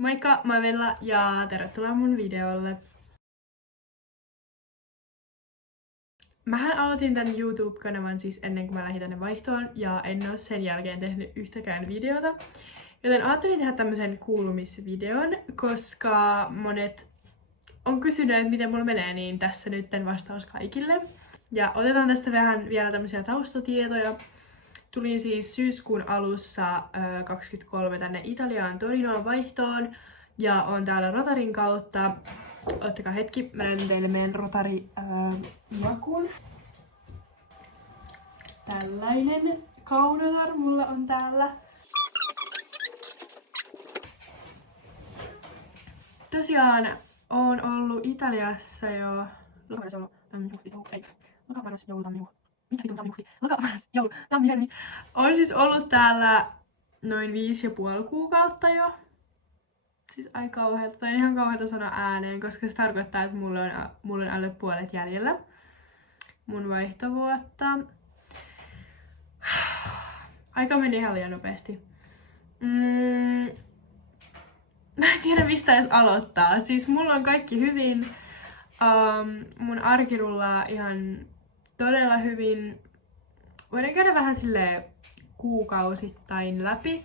Moikka, mä oon Vella ja tervetuloa mun videolle. Mähän aloitin tän YouTube-kanavan siis ennen kuin mä lähdin tänne vaihtoon ja en oo sen jälkeen tehnyt yhtäkään videota. Joten ajattelin tehdä tämmösen kuulumisvideon, koska monet on kysynyt, että miten mulla menee, niin tässä nyt vastaus kaikille. Ja otetaan tästä vähän vielä tämmöisiä taustatietoja. Tulin siis syyskuun alussa 23 tänne Italiaan Torinoon vaihtoon ja on täällä Rotarin kautta. Ottakaa hetki, mä näytän teille meidän Rotari-jakun. Tällainen kaunotar mulla on täällä. Tosiaan oon ollut Italiassa jo lokamarras joulu tammihuhti. Mikä vitun tammihuhti? Lokamarras joulu tammihelmi. Oon siis ollut täällä noin 5,5 kuukautta jo. Siis aika kauheeta. Toi on ihan kauheeta sanoa ääneen, koska se tarkoittaa, että mulla on alle puolet jäljellä mun vaihtovuotta. Aika meni ihan liian nopeasti. Mä en tiedä mistä edes aloittaa. Siis mulla on kaikki hyvin. Mun arki rullaa ihan todella hyvin. Voidaan käydä vähän silleen kuukausittain läpi.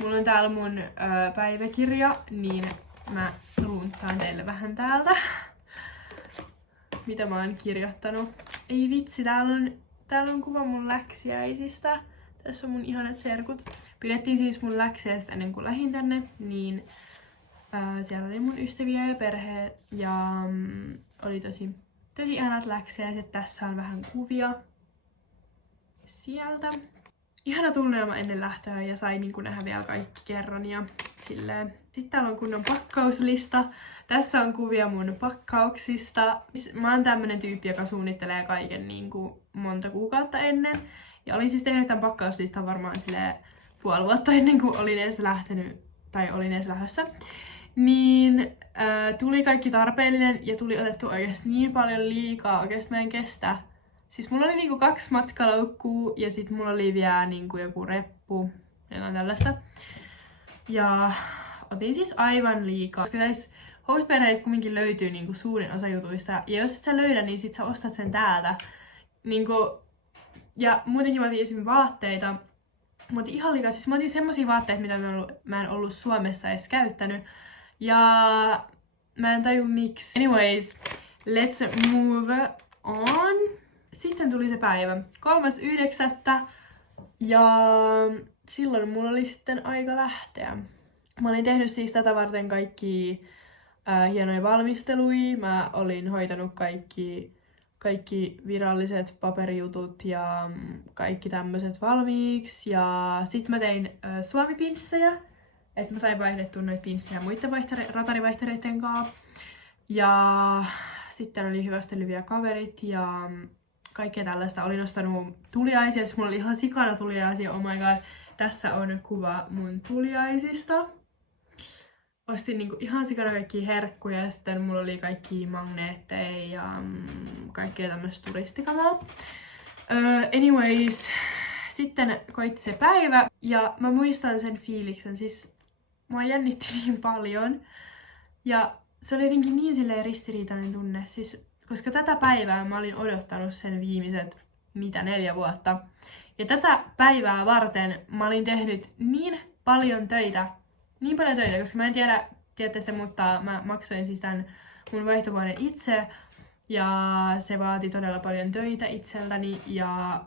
Mulla on täällä mun päiväkirja, niin mä luuntaan teille vähän täältä. Mitä mä oon kirjoittanut. Ei vitsi, täällä on kuva mun läksiäisistä. Tässä on mun ihanat serkut. Pidettiin siis mun läksiäiset ennen kuin lähdin tänne, niin siellä oli mun ystäviä ja perhe ja oli tosi ihanat läksiäiset. Tässä on vähän kuvia sieltä. Ihana tunnelma ennen lähtöä ja sai niin kuin nähdä vielä kaikki kerran ja silleen. Sitten täällä on kunnon pakkauslista. Tässä on kuvia mun pakkauksista. Mä oon tämmönen tyyppi, joka suunnittelee kaiken niin kuin monta kuukautta ennen. Ja olin siis tehnyt tämän pakkauslistan varmaan silleen puoli vuotta ennen kuin olin edes lähtenyt tai olin edes lähdössä. Niin tuli kaikki tarpeellinen ja tuli otettu oikeesti niin paljon liikaa, oikeesti mä en kestä. Siis mulla oli niinku 2 matkaloukkuu ja sit mulla oli vielä niinku joku reppu, jotain tällaista. Ja otin siis aivan liikaa. Koska näissä housperheistä kumminkin löytyy niinku suurin osa jutuista. Ja jos et sä löydä, niin sit sä ostat sen täältä. Niinku, ja muutenkin mä otin esimerkiksi vaatteita. Mä otin ihan liikaa. Siis mä otin semmosia vaatteita, mitä mä en ollut Suomessa edes käyttänyt. Ja mä en taju miksi. Anyways, let's move on. Sitten tuli se päivä, 3.9. Ja silloin mulla oli sitten aika lähteä. Mä olin tehnyt siis tätä varten kaikki hienoja valmisteluja. Mä olin hoitanut kaikki viralliset paperijutut ja kaikki tämmöiset valmiiksi. Ja sit mä tein suomipinssejä. Että mä sain vaihdettua noita pinssejä muiden ratarivaihtereiden kanssa. Ja sitten oli hyvästelyviä kaverit ja kaikkea tällaista. Olin ostanut tuliaisia, siis mulla oli ihan sikana tuliaisia. Oh my god, tässä on kuva mun tuliaisista. Ostin niinku ihan sikana kaikkia herkkuja ja sitten mulla oli kaikki magneetteja ja kaikkea tämmöistä turistikamaa. Anyways, sitten koitti se päivä ja mä muistan sen fiiliksen, siis mua jännitti niin paljon. Ja se oli jotenkin niin silleen ristiriitainen tunne, siis koska tätä päivää mä olin odottanut sen viimeiset 4 vuotta. Ja tätä päivää varten mä olin tehnyt niin paljon töitä, koska mä en tiedätte sitä, mutta mä maksoin siis tän mun vaihtovuoden itse. Ja se vaati todella paljon töitä itseltäni ja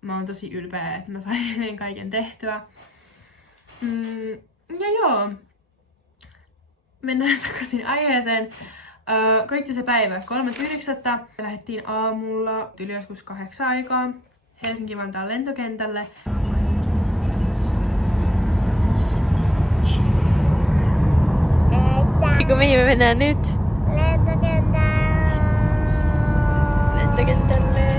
mä oon tosi ylpeä, että mä sain kaiken tehtyä. Ja joo, mennään takaisin aiheeseen. Koitti se päivä 3.9. Lähdettiin aamulla yli joskus 8 aikaa Helsinki-Vantaan lentokentälle. Mihin me mennään nyt? Lentokentälle.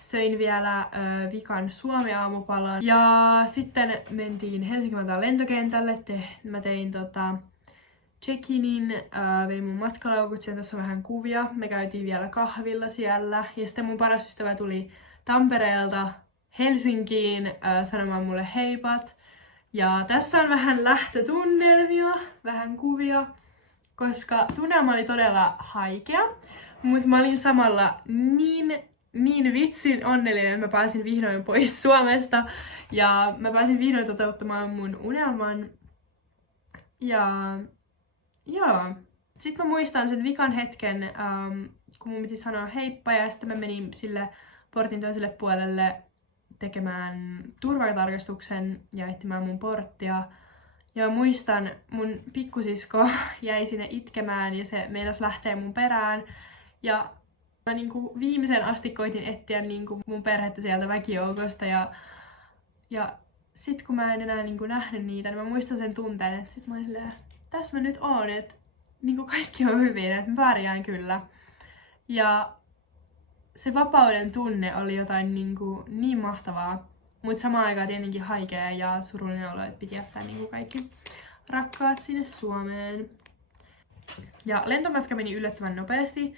Söin vielä vikan Suomi-aamupalan. Ja sitten mentiin Helsinki-Vantaan lentokentälle. Mä tein check-inin, vein mun matkalaukut, siellä tässä on vähän kuvia. Me käytiin vielä kahvilla siellä. Ja sitten mun paras ystävä tuli Tampereelta Helsinkiin sanomaan mulle heipat. Ja tässä on vähän lähtötunnelmia, vähän kuvia, koska tunnelma oli todella haikea, mutta mä olin samalla niin vitsin onnellinen, että mä pääsin vihdoin pois Suomesta ja mä pääsin vihdoin toteuttamaan mun unelman. Ja joo, sitten mä muistan sen vikan hetken, kun mun piti sanoa heippa ja sitten mä menin sille portin toiselle puolelle tekemään turvatarkastuksen ja etsimään mun porttia. Ja muistan, mun pikkusisko jäi sinne itkemään ja se meinasi lähteä mun perään. Ja mä niinku viimeisen asti koitin etsiä niinku mun perhettä sieltä väkijoukosta. Ja sit kun mä en enää niinku nähnyt niitä, niin mä muistan sen tunteen, että sit mä olin silleen, tässä mä nyt oon, että niinku kaikki on hyvin, että mä pärjään kyllä. Ja se vapauden tunne oli jotain niin mahtavaa, mutta samaan aikaan tietenkin haikea ja surullinen olo, että piti jättää kaikki rakkaat sinne Suomeen. Ja lentomatka meni yllättävän nopeasti,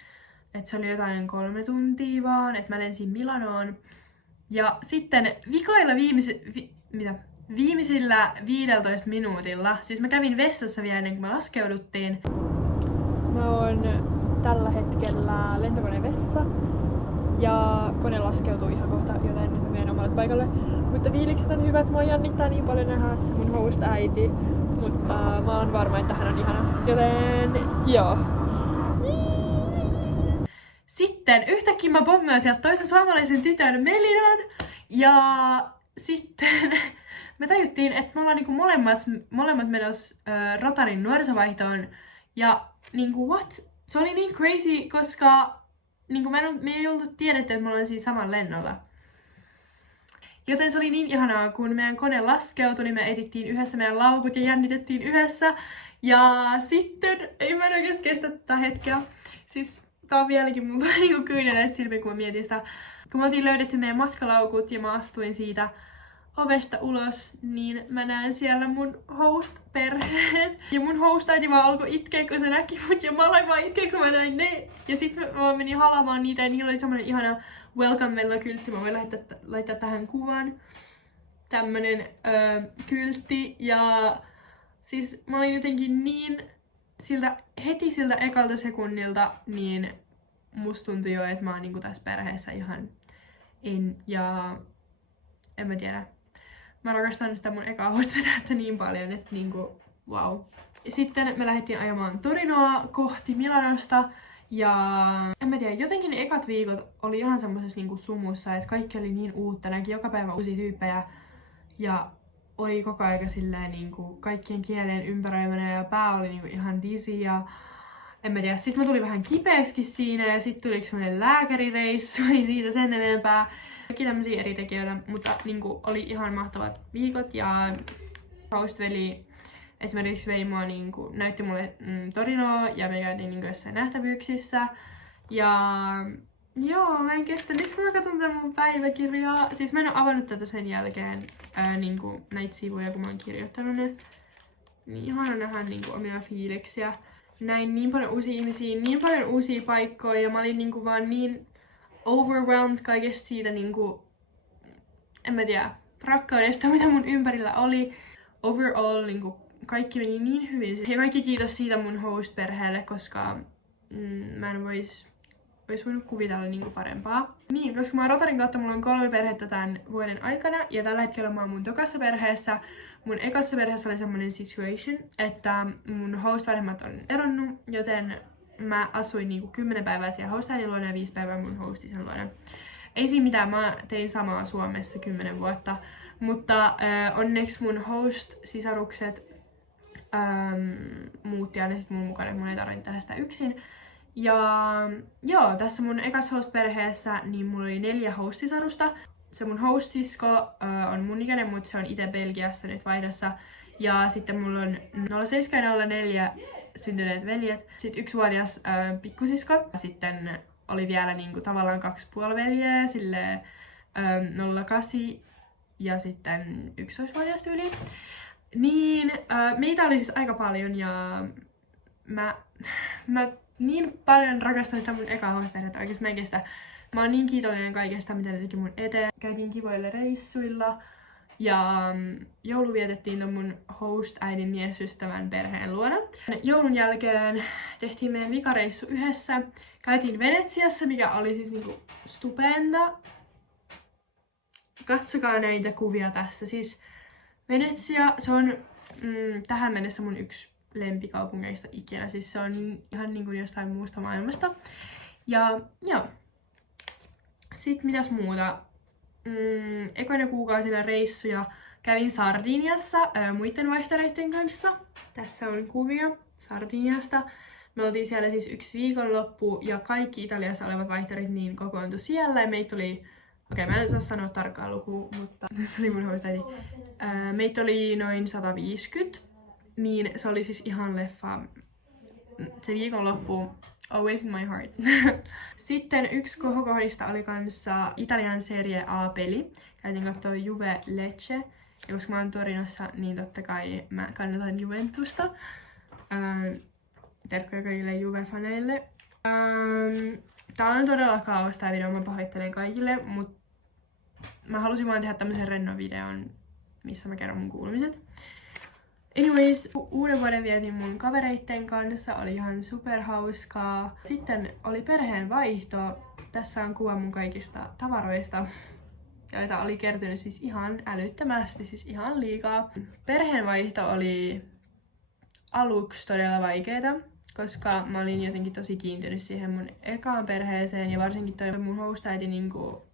että se oli jotain 3 tuntia vaan, että mä lensin Milanoon. Ja sitten viimeisillä 15 minuutilla, siis mä kävin vessassa vielä ennen kuin me laskeuduttiin. Mä oon tällä hetkellä lentokoneen vessassa. Ja kone laskeutuu ihan kohta, joten mä menen omalle paikalle. Mutta fiilikset on hyvät, mua jännittää niin paljon nähdä se mun host-äiti. Mutta mä oon varma, että hän on ihana. Joten joo. Sitten yhtäkkiä mä bongaan sieltä toisen suomalaisen tytön Melinan. Ja sitten me tajuttiin, että me ollaan molemmat menossa Rotarin nuorisovaihtoon. Ja what? Se oli niin crazy, koska me ei oltu tiedetty, että me ollaan siinä samalla lennolla. Joten se oli niin ihanaa, kun meidän kone laskeutui, niin me etittiin yhdessä meidän laukut ja jännitettiin yhdessä. Ja sitten, ei mä oikeesti kestä tätä hetkeä. Siis tää on vieläkin, mulla tulee kyyneleet silmiin, kun mä mietin sitä. Kun me oltiin löydetty meidän matkalaukut ja mä astuin siitä ovesta ulos, niin mä näen siellä mun host-perheen. Ja mun host-äiti vaan alkoi itkeä, kun se näki mut, ja mä aloin vaan itkeä, kun mä näin ne. Ja sit mä menin halaamaan niitä, ja niillä oli semmonen ihana welcome-kyltti. Mä voin laittaa tähän kuvan. Tämmönen kyltti. Ja siis mä olin jotenkin niin heti siltä ekalta sekunnilta, niin musta tuntui jo, että mä oon tässä perheessä ihan ja en mä tiedä. Mä rakastan sitä mun ekaa host-vetäjätä niin paljon, että wow. Sitten me lähdettiin ajamaan Torinoa kohti Milanosta. Ja en mä tiedä, jotenkin ne ekat viikot oli ihan semmosessa sumussa, että kaikki oli niin uutta, näki joka päivä uusia tyyppejä. Ja oli koko aika silleen kaikkien kielen ympäröimänä ja pää oli ihan dizzy ja en mä tiedä. Sitten mä tulin vähän kipeäksikin siinä ja sitten tuli semmonen lääkärireissu, ei siitä sen enempää. Kaikki tämmösiä eri tekijöitä, mutta oli ihan mahtavat viikot ja host-veli esimerkiksi vei mua näytti mulle Torinoa ja me käytiin jossain nähtävyyksissä. Ja joo, mä en kestä. Nyt mä katson tämän mun päiväkirjaa. Siis mä en oo avannut tätä sen jälkeen näitä sivuja, kun mä oon kirjoittanut ne. Niin ihana nähdä omia fiiliksiä. Näin niin paljon uusia ihmisiä, niin paljon uusia paikkoja ja mä olin vaan niin overwhelmed kaikesta siitä en mä tiedä, rakkaudesta, mitä mun ympärillä oli. Overall kaikki meni niin hyvin. Ja kaikki kiitos siitä mun host-perheelle, koska mä en vois voinut kuvitella parempaa. Niin, koska mä oon Rotarin kautta, mulla on 3 perhettä tämän vuoden aikana. Ja tällä hetkellä mä oon mun tokassa perheessä. Mun ekassa perheessä oli semmonen situation, että mun host-vanhemmat on eronnut, joten mä asuin 10 päivää siellä host-äidin luona ja 5 päivää mun hostisen luona. Ei siinä mitään, mä tein samaa Suomessa 10 vuotta. Mutta onneksi mun host-sisarukset muutti aina sit mun mukana, että mun ei tarvinnut tehdä sitä yksin. Ja joo, tässä mun ekas host-perheessä niin mulla oli 4 host-sisarusta. Se mun host-sisko on mun ikäinen, mutta se on itse Belgiassa nyt vaihdossa. Ja sitten mulla on 07 ja 04 syntyneet veljet. Sitten 1-vuotias pikkusisko. Sitten oli vielä tavallaan 2 puoliveljeä, silleen 08 ja sitten 11-vuotias tyyli. Niin, meitä oli siis aika paljon ja mä niin paljon rakastan sitä mun ekaa host-perhettä, oikeesti mä en kestä. Mä oon niin kiitollinen kaikesta, mitä ne teki mun eteen. Käytiin kivoilla reissuilla Ja joulu vietettiin ton mun host-äidin miesystävän perheen luona. Joulun jälkeen tehtiin meidän vikareissu yhdessä. Käytiin Venetsiassa, mikä oli siis niinku stupenda. Katsokaa näitä kuvia tässä. Siis Venetsia, se on tähän mennessä mun yksi lempikaupungeista ikinä. Siis se on ihan niinku jostain muusta maailmasta. Ja joo. Sitten mitäs muuta? Ekoina kuukausina reissuja kävin Sardiniassa muiden vaihtereiden kanssa. Tässä on kuvia Sardiniasta. Me oltiin siellä siis yksi viikonloppu ja kaikki Italiassa olevat vaihterit niin kokoontui siellä. Ja meitä oli, mä en saa sanoa tarkkaa lukua, mutta se oli mun hostaiti. Meitä oli noin 150, niin se oli siis ihan leffa. Se viikonloppu, always in my heart. Sitten yksi kohokohdista oli kanssa Italian Serie A-peli. Käytiin katsoa Juve Lecce. Ja koska mä oon Torinossa, niin totta kai mä kannatan Juventusta. Terkkoja kaikille Juve-faneille. Tää on todella kaos tää video, mä pahoittelen kaikille, mut mä halusin vaan tehdä tämmösen rennon videon, missä mä kerron mun kuulumiset. Anyways, uuden vuoden vietin mun kavereitten kanssa, oli ihan superhauskaa. Sitten oli perheen vaihto. Tässä on kuva mun kaikista tavaroista, joita oli kertynyt siis ihan älyttömästi, siis ihan liikaa. Perheenvaihto oli aluksi todella vaikeeta, koska mä olin jotenkin tosi kiintynyt siihen mun ekaan perheeseen ja varsinkin toi mun host-äiti niinku...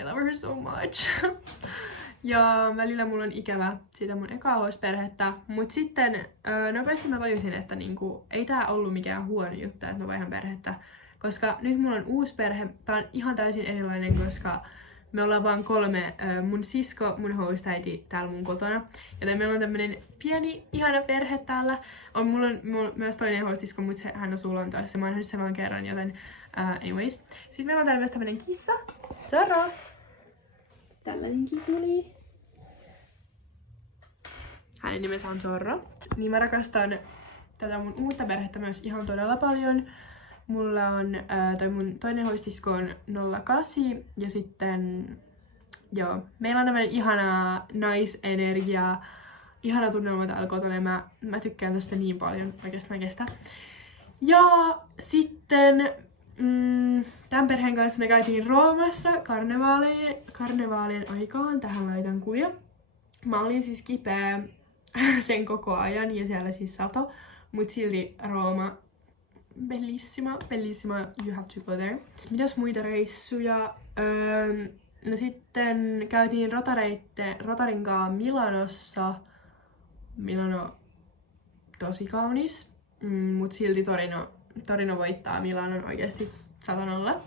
I love her so much. Ja välillä mulla on ikävä siitä mun ekaa host-perhettä, mut sitten nopeasti mä tajusin, että niinku, ei tää ollut mikään huono juttu, että mä vaihan perhettä. Koska nyt mulla on uusi perhe, tää on ihan täysin erilainen, koska me ollaan vaan 3, mun sisko, mun host-äiti täällä mun kotona. Joten meillä on tämmönen pieni, ihana perhe täällä. Mulla on myös toinen hostisko, mutta hän asuu Lontoossa. Mä oon nähnyt sen vaan kerran, joten anyways. Sitten meillä on täällä myös tämmönen kissa. Zorro! Tällainen kisuli. Hänen nimensä on Zorro. Niin mä rakastan tätä mun uutta perhettä myös ihan todella paljon. Mulla on, toi mun toinen hostisko on 08 ja sitten, joo, meillä on tämmönen ihana naisenergia, ihana tunnelma täällä kotona ja mä tykkään tästä niin paljon, oikeesti mä kestän. Ja sitten tämän perheen kanssa me käytiin Roomassa karnevaalien aikaan, tähän laitan kuvia. Mä olin siis kipeä sen koko ajan ja siellä siis sato, mut silti Rooma. Bellissima, bellissima, you have to go there. Mitäs muita reissuja? No sitten käytiin Rotarin kanssa Milanossa. Milano tosi kaunis, mut silti Torino voittaa Milanon oikeesti 100-0.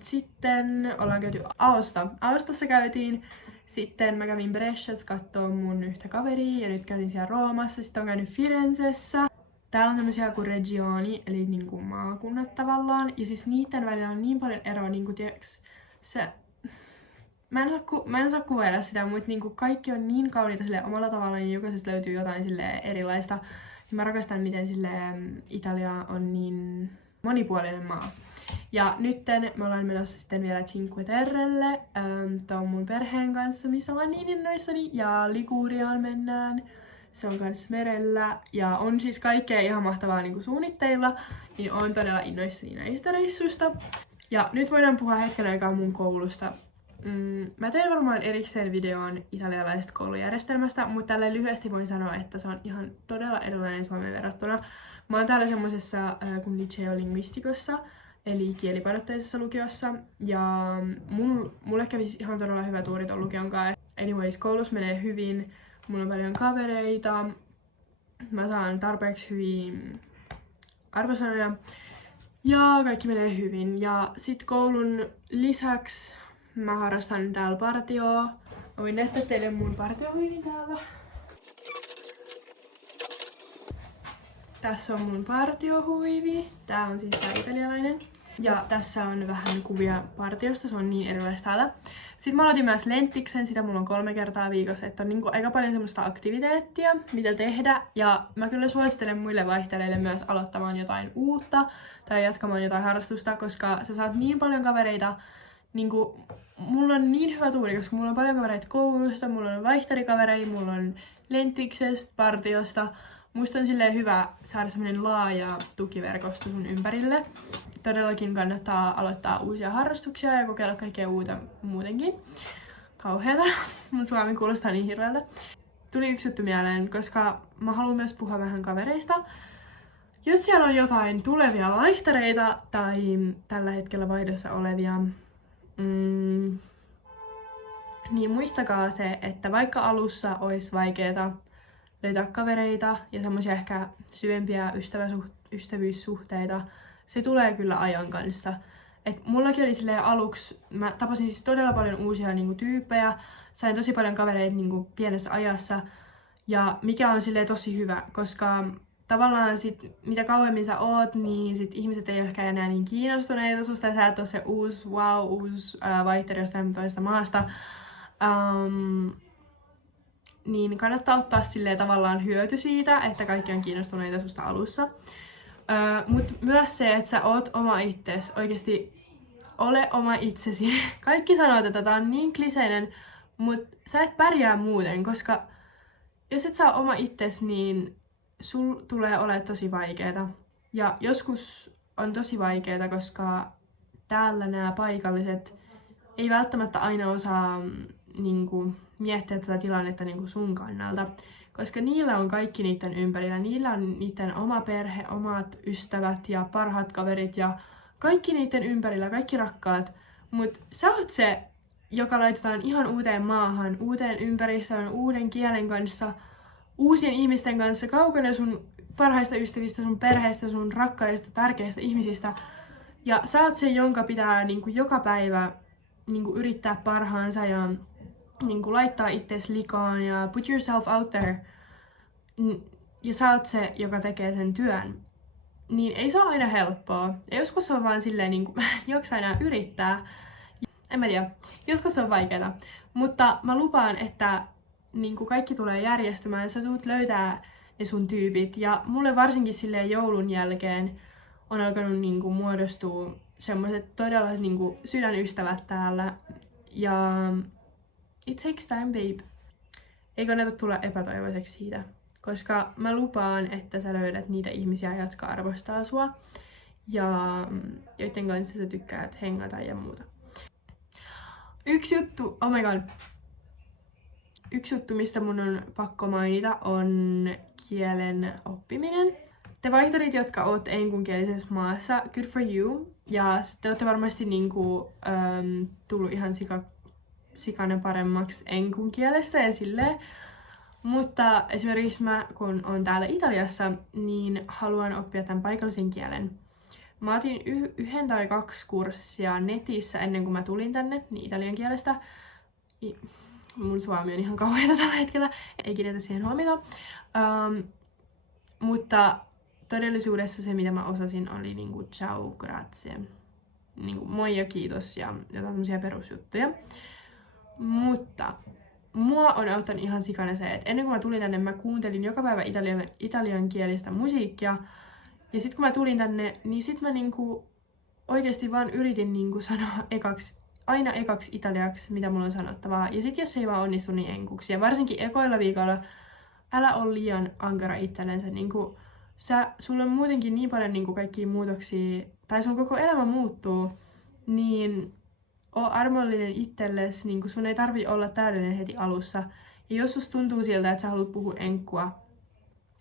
Sitten ollaan käyty Aostassa käytiin. Sitten mä kävin Bresciassa kattoo mun yhtä kaveria ja nyt käytin siellä Roomassa. Sitten on käynyt Firenzessä. Täällä on tämmösiä kuin regioni, eli niinku maakunnat tavallaan. Ja siis niiden välillä on niin paljon eroa, niinku tiiäks, se... Mä en saa kuvailla sitä, mutta niinku kaikki on niin kauniita silleen omalla tavallaan, niin jokaisesta löytyy jotain silleen erilaista. Ja mä rakastan, miten silleen Italia on niin monipuolinen maa. Ja nytten me ollaan menossa sitten vielä Cinque Terrelle, tuon mun perheen kanssa, missä mä oon niin innoissani. Ja Liguriaan mennään. Se on kans merellä ja on siis kaikkea ihan mahtavaa niinku suunnitteilla, niin on todella innoissani näistä reissuista. Ja nyt voidaan puhua hetken aikaa mun koulusta. Mä teen varmaan erikseen videon italialaisesta koulujärjestelmästä, mutta tällä lyhyesti voin sanoa, että se on ihan todella erilainen Suomeen verrattuna. Mä oon täällä semmosessa kuin Liceo Linguisticossa, eli kielipainotteisessa lukiossa, ja mulle kävi siis ihan todella hyvä tuuri ton lukion kanssa. Anyways, koulussa menee hyvin. Mulla on paljon kavereita, mä saan tarpeeksi hyviä arvosanoja ja kaikki menee hyvin. Ja sit koulun lisäksi mä harrastan täällä partioa. Mä voin näyttää teille mun partiohuivin täällä. Tässä on mun partiohuivi. Tää on siis tää italialainen. Ja tässä on vähän kuvia partiosta, se on niin erilaista täällä. Sitten mä aloitin myös Lenttiksen, sitä mulla on 3 kertaa viikossa, että on niinku aika paljon semmoista aktiviteettia, mitä tehdä. Ja mä kyllä suosittelen muille vaihteleille myös aloittamaan jotain uutta tai jatkamaan jotain harrastusta, koska sä saat niin paljon kavereita niinku, mulla on niin hyvä tuuri, koska mulla on paljon kavereita koulusta, mulla on vaihtarikavereita, mulla on Lentiksestä, partiosta. Musta on silleen hyvä saada semmonen laaja tukiverkosto sun ympärille. Todellakin kannattaa aloittaa uusia harrastuksia ja kokeilla kaikkea uutta muutenkin. Kauheeta. Mun suomi kuulostaa niin hirveältä. Tuli yksi juttu mieleen, koska mä haluan myös puhua vähän kavereista. Jos siellä on jotain tulevia vaihtareita tai tällä hetkellä vaihdossa olevia, niin muistakaa se, että vaikka alussa olisi vaikeeta löytää kavereita ja semmoisia ehkä syvempiä ystävyyssuhteita, se tulee kyllä ajan kanssa. Et mullakin oli silleen aluksi, mä tapasin siis todella paljon uusia niinku tyyppejä, sain tosi paljon kavereita niinku pienessä ajassa, ja mikä on silleen tosi hyvä, koska tavallaan sit, mitä kauemmin sä oot, niin sit ihmiset ei ole ehkä enää niin kiinnostuneita susta, ja sä et ole se uusi vaihteri jostain toisesta maasta. Niin kannattaa ottaa silleen tavallaan hyöty siitä, että kaikki on kiinnostuneita susta alussa. Mut myös se, että sä oot oma itsesi, oikeesti ole oma itsesi. Kaikki sanoo, että tää on niin kliseinen, mut sä et pärjää muuten, koska jos et saa oma itsesi, niin sul tulee olemaan tosi vaikeeta. Ja joskus on tosi vaikeeta, koska täällä nämä paikalliset ei välttämättä aina osaa niinku miettiä tätä tilannetta niinku sun kannalta. Koska niillä on kaikki niiden ympärillä. Niillä on niiden oma perhe, omat ystävät ja parhaat kaverit ja kaikki niiden ympärillä, kaikki rakkaat. Mut sä oot se, joka laitetaan ihan uuteen maahan, uuteen ympäristöön, uuden kielen kanssa, uusien ihmisten kanssa, kaukana sun parhaista ystävistä, sun perheestä, sun rakkaista, tärkeistä ihmisistä. Ja sä oot se, jonka pitää niinku joka päivä niinku yrittää parhaansa ja niinku laittaa ittees likaan ja put yourself out there. Ja sä oot se, joka tekee sen työn. Niin ei se ole aina helppoa. Ja joskus on vaan silleen niinku, jaksa enää yrittää. En mä tiedä, joskus on vaikeeta. Mutta mä lupaan, että niinku kaikki tulee järjestymään. Sä tulet löytää ne sun tyypit. Ja mulle varsinkin silleen joulun jälkeen on alkanut niinku muodostua semmoiset todella niinku sydänystävät täällä. Ja it takes time, babe. Ei kannata tulla epätoivoiseksi siitä. Koska mä lupaan, että sä löydät niitä ihmisiä, jotka arvostaa sua. Ja joiden kanssa sä tykkäät hengata ja muuta. Yksi juttu, oh my god. Yksi juttu, mistä mun on pakko mainita, on kielen oppiminen. Te vaihtarit, jotka ootte enkunkielisessä maassa, good for you. Ja te ootte varmasti niinku, tullut ihan sikana paremmaksi enkunkielessä ja silleen. Mutta esimerkiksi mä, kun on täällä Italiassa, niin haluan oppia tämän paikallisen kielen. Mä otin 1 tai 2 kurssia netissä ennen kuin mä tulin tänne, niin italian kielestä. Mun suomi on ihan kauheata tällä hetkellä, ei kiinnitä siihen huomiota. Mutta todellisuudessa se, mitä mä osasin, oli niinku ciao, grazie. Niinku moi ja kiitos ja jotain tämmösiä perusjuttuja. Mutta mua on auttanut ihan sikana se, että ennen kuin mä tulin tänne, mä kuuntelin joka päivä italiankielistä musiikkia. Ja sit kun mä tulin tänne, niin sit mä niinku oikeesti vaan yritin niinku sanoa aina ekaksi italiaksi, mitä mulla on sanottavaa. Ja sit jos ei vaan onnistu, niin enkuksi. Ja varsinkin ekoilla viikolla, älä ole liian ankara itsellensä. Niinku, sulla on muutenkin niin paljon niinku kaikkia muutoksia, tai sun koko elämä muuttuu, niin oo armollinen itsellesi, niin sun ei tarvi olla täydellinen heti alussa. Ja jos susta tuntuu siltä, että sä haluat puhua enkkua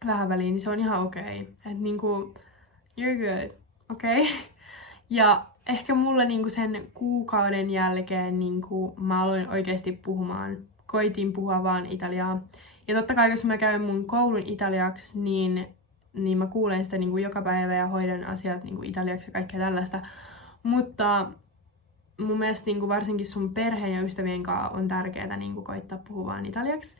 vähän väliin, niin se on ihan okei. Että niinku, you're good, okei? Okay? Ja ehkä mulla niinku sen kuukauden jälkeen niinku, mä aloin oikeasti puhumaan. Koitin puhua vaan italiaa. Ja totta kai, jos mä käyn mun koulun italiaksi, niin mä kuulen sitä niinku joka päivä ja hoidan asiat niinku italiaksi ja kaikkea tällaista. Mutta mun mielestä niinku varsinkin sun perheen ja ystävien kanssa on tärkeää niinku koittaa puhua vaan italiaksi.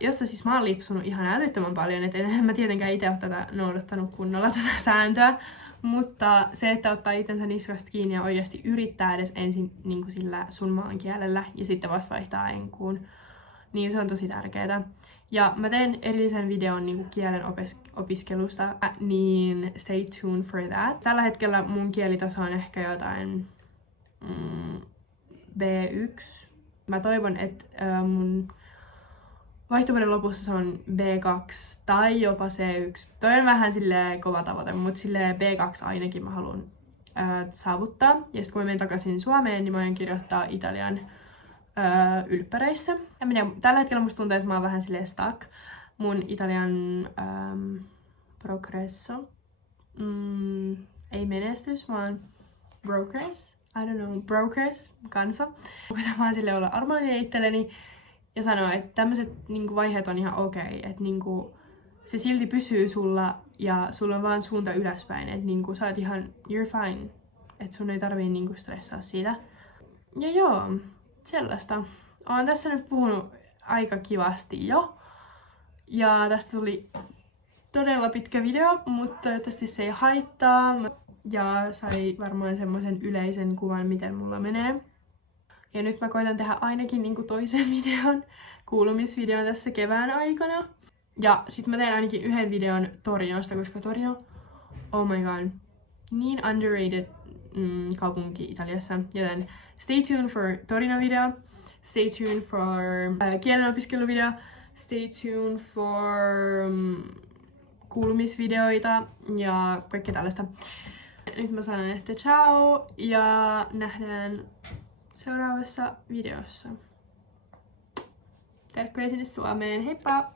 Jossa siis mä oon lipsunut ihan älyttömän paljon, et en mä tietenkään itse ole tätä noudattanut kunnolla tätä sääntöä. Mutta se, että ottaa itsensä niskasta kiinni ja oikeasti yrittää edes ensin niinku sillä sun maan kielellä ja sitten vasta vaihtaa enkuun, niin se on tosi tärkeää. Ja mä teen erillisen videon niinku kielen opiskelusta, niin stay tuned for that. Tällä hetkellä mun kielitaso on ehkä jotain B1. Mä toivon, että mun vaihtovuoden lopussa se on B2 tai jopa C1. Toi on vähän silleen kova tavoite, mutta silleen B2 ainakin mä haluan saavuttaa. Ja sitten kun mä menen takaisin Suomeen, niin mä aion kirjoittaa Italian ylppäreissä. Ja tällä hetkellä musta tuntuu, että mä oon vähän silleen stuck mun Italian progresso. Ei menestys, vaan progress. I don't know, progress kanssa. Mä oon silleen olla armollinen itselleni ja sanoa, että tämmöiset niinku vaiheet on ihan okei, että niinku se silti pysyy sulla ja sulla on vaan suunta ylöspäin, että niinku sä oot ihan, you're fine, että sun ei tarvii niinku stressaa siitä. Ja joo, sellaista. Oon tässä nyt puhunut aika kivasti jo. Ja tästä tuli todella pitkä video, mutta toivottavasti se ei haittaa. Ja sai varmaan semmoisen yleisen kuvan, miten mulla menee. Ja nyt mä koitan tehdä ainakin niinku toisen videon, kuulumisvideon tässä kevään aikana. Ja sit mä teen ainakin yhden videon Torinosta, koska Torino, oh my god, niin underrated kaupunki Italiassa. Joten stay tuned for Torino-video, stay tuned for kielenopiskeluvideo, stay tuned for kuulumisvideoita ja kaikkea tällaista. Nyt mä sanon, että ciao ja nähdään seuraavassa videossa. Terkkuja sinne Suomeen, heippa!